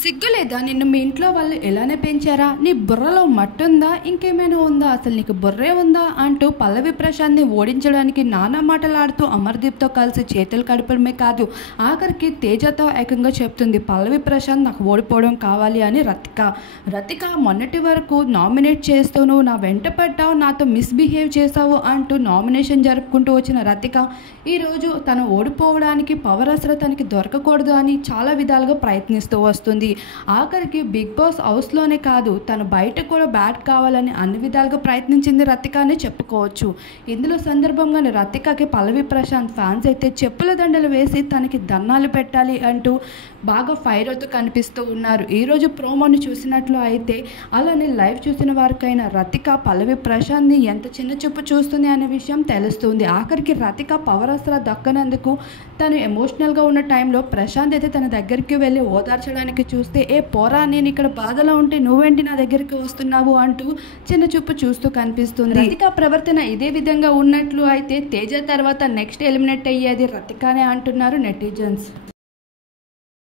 సిగ్గులేదా? నిన్ను మీ ఇంట్లో వాళ్ళు ఎలానే పెంచారా? నీ బుర్రలో మట్టుందా? ఇంకేమైనా ఉందా? అసలు నీకు బుర్రే ఉందా? అంటూ పల్లవి ప్రశాంత్ని ఓడించడానికి నానా మాటలాడుతూ అమర్దీప్తో కలిసి చేతులు కడపడమే కాదు, ఆఖరికి తేజతో ఏకంగా చెప్తుంది పల్లవి ప్రశాంత్ నాకు ఓడిపోవడం కావాలి అని. రతిక మొన్నటి వరకు నామినేట్ చేస్తూ నువ్వు నా వెంట పడ్డావు, నాతో మిస్బిహేవ్ చేసావు అంటూ నామినేషన్ జరుపుకుంటూ వచ్చిన రతిక ఈరోజు తను ఓడిపోవడానికి పవర్ అసలు తనకి దొరకకూడదు అని చాలా విధాలుగా ప్రయత్నిస్తూ వస్తుంది. ఆఖరికి బిగ్ బాస్ హౌస్లోనే కాదు, తను బయట కూడా బ్యాట్ కావాలని అన్ని విధాలుగా ప్రయత్నించింది రతిక అని చెప్పుకోవచ్చు. ఇందులో సందర్భంగానే రతికకి పల్లవి ప్రశాంత్ ఫ్యాన్స్ అయితే చెప్పుల దండలు వేసి తనకి దండాలు పెట్టాలి అంటూ బాగా ఫైర్ అవుతూ కనిపిస్తూ ఉన్నారు. ఈరోజు ప్రోమోని చూసినట్లు అయితే అలానే లైవ్ చూసిన వారికైనా రతిక పల్లవి ప్రశాంత్ని ఎంత చిన్న చూపు చూస్తుంది అనే విషయం తెలుస్తుంది. ఆఖరికి రతిక పవర్ అసలు దక్కనందుకు తను ఎమోషనల్గా ఉన్న టైంలో ప్రశాంత్ అయితే తన దగ్గరికి వెళ్ళి ఓదార్చడానికి చూస్తే, ఏ పోరా నేను ఇక్కడ బాధలో ఉంటే నువ్వేంటి నా దగ్గరికి వస్తున్నావు అంటూ చిన్న చూపు చూస్తూ కనిపిస్తుంది. రతిక ప్రవర్తన ఇదే విధంగా ఉన్నట్లు అయితే తేజ తర్వాత నెక్స్ట్ ఎలిమినేట్ అయ్యేది రతికానే అంటున్నారు నెటిజన్స్.